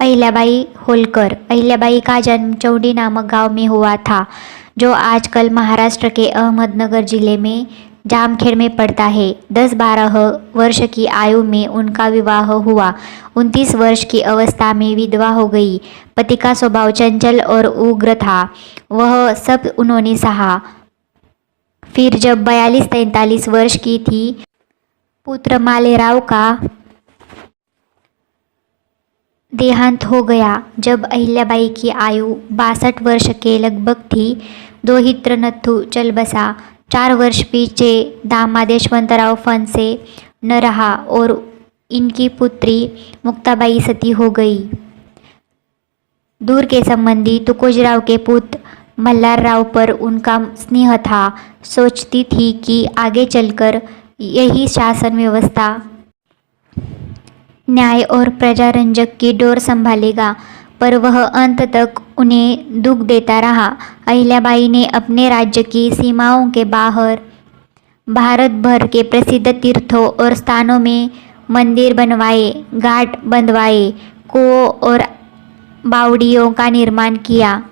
अहिल्याबाई होलकर। अहिल्याबाई का जन्म चौंडी नामक गांव में हुआ था, जो आजकल महाराष्ट्र के अहमदनगर जिले में जामखेड़ में पड़ता है। 10-12 वर्ष की आयु में उनका विवाह हुआ। 29 वर्ष की अवस्था में विधवा हो गई। पति का स्वभाव चंचल और उग्र था, वह सब उन्होंने सहा। फिर जब 42-43 वर्ष की थी, पुत्र मालेराव का देहांत हो गया। जब अहिल्याबाई की आयु 62 वर्ष के लगभग थी, दोहित्र नथु चल बसा। 4 वर्ष पीछे दामाद यशवंतराव फणसे न रहा और इनकी पुत्री मुक्ताबाई सती हो गई। दूर के संबंधी तुकोजीराव के पुत्र मल्हारराव पर उनका स्नेह था। सोचती थी कि आगे चलकर यही शासन व्यवस्था, न्याय और प्रजारंजक की डोर संभालेगा, पर वह अंत तक उन्हें दुख देता रहा। अहिल्याबाई ने अपने राज्य की सीमाओं के बाहर भारत भर के प्रसिद्ध तीर्थों और स्थानों में मंदिर बनवाए, घाट बंधवाए, कुओं और बावड़ियों का निर्माण किया,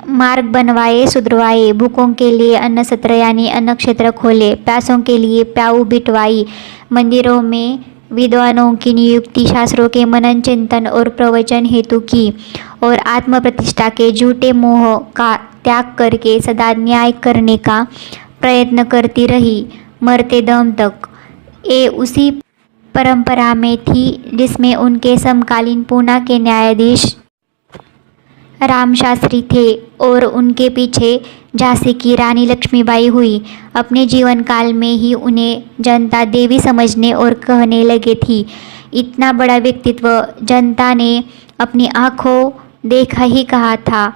मार्ग बनवाए, सुधरवाए, भूखों के लिए अन्न सत्र यानी अन्न क्षेत्र खोले, प्यासों के लिए प्याऊ बिठवाई, मंदिरों में विद्वानों की नियुक्ति, शास्त्रों के मनन चिंतन और प्रवचन हेतु की, और आत्म प्रतिष्ठा के झूठे मोह का त्याग करके सदा न्याय करने का प्रयत्न करती रही, मरते दम तक। ये उसी परंपरा में थी जिसमें उनके समकालीन पूना के न्यायाधीश रामशास्त्री थे और उनके पीछे झांसी की रानी लक्ष्मीबाई हुई। अपने जीवन काल में ही उन्हें जनता देवी समझने और कहने लगे थी। इतना बड़ा व्यक्तित्व जनता ने अपनी आंखों देखा ही कहा था।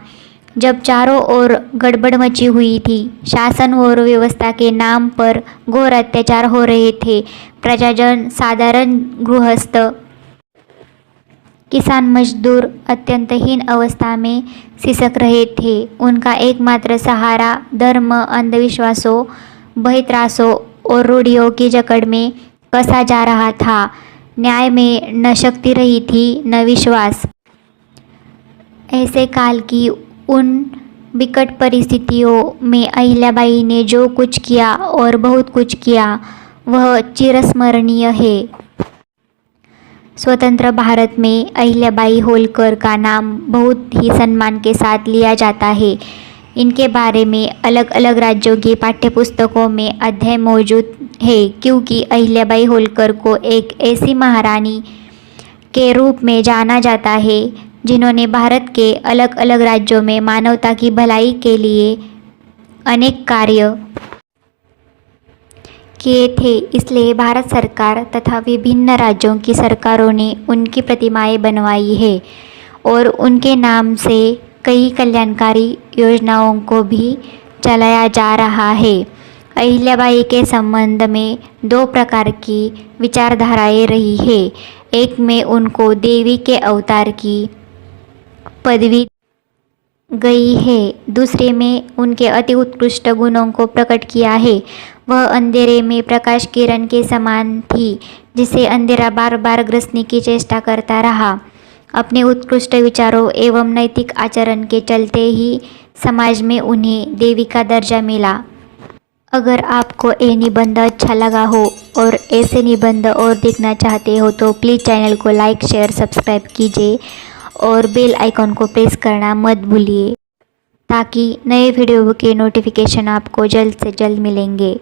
जब चारों ओर गड़बड़ मची हुई थी, शासन और व्यवस्था के नाम पर घोर अत्याचार हो रहे थे, प्रजाजन, साधारण गृहस्थ, किसान मजदूर अत्यंत हीन अवस्था में सिसक रहे थे। उनका एकमात्र सहारा धर्म, अंधविश्वासों, भयत्रासों और रूढ़ियों की जकड़ में कसा जा रहा था। न्याय में न शक्ति रही थी, न विश्वास। ऐसे काल की उन विकट परिस्थितियों में अहिल्याबाई ने जो कुछ किया और बहुत कुछ किया, वह चिरस्मरणीय है। स्वतंत्र भारत में अहिल्याबाई होलकर का नाम बहुत ही सम्मान के साथ लिया जाता है। इनके बारे में अलग अलग राज्यों की पाठ्यपुस्तकों में अध्याय मौजूद है, क्योंकि अहिल्याबाई होलकर को एक ऐसी महारानी के रूप में जाना जाता है जिन्होंने भारत के अलग अलग राज्यों में मानवता की भलाई के लिए अनेक कार्य किए थे। इसलिए भारत सरकार तथा विभिन्न राज्यों की सरकारों ने उनकी प्रतिमाएं बनवाई है और उनके नाम से कई कल्याणकारी योजनाओं को भी चलाया जा रहा है। अहिल्याबाई के संबंध में 2 प्रकार की विचारधाराएं रही है। एक में उनको देवी के अवतार की पदवी गई है, दूसरे में उनके अति उत्कृष्ट गुणों को प्रकट किया है। वह अंधेरे में प्रकाश किरण के समान थी, जिसे अंधेरा बार बार ग्रसने की चेष्टा करता रहा। अपने उत्कृष्ट विचारों एवं नैतिक आचरण के चलते ही समाज में उन्हें देवी का दर्जा मिला। अगर आपको ये निबंध अच्छा लगा हो और ऐसे निबंध और देखना चाहते हो तो प्लीज़ चैनल को लाइक, शेयर, सब्सक्राइब कीजिए और बेल आइकॉन को प्रेस करना मत भूलिए, ताकि नए वीडियो के नोटिफिकेशन आपको जल्द से जल्द मिलेंगे।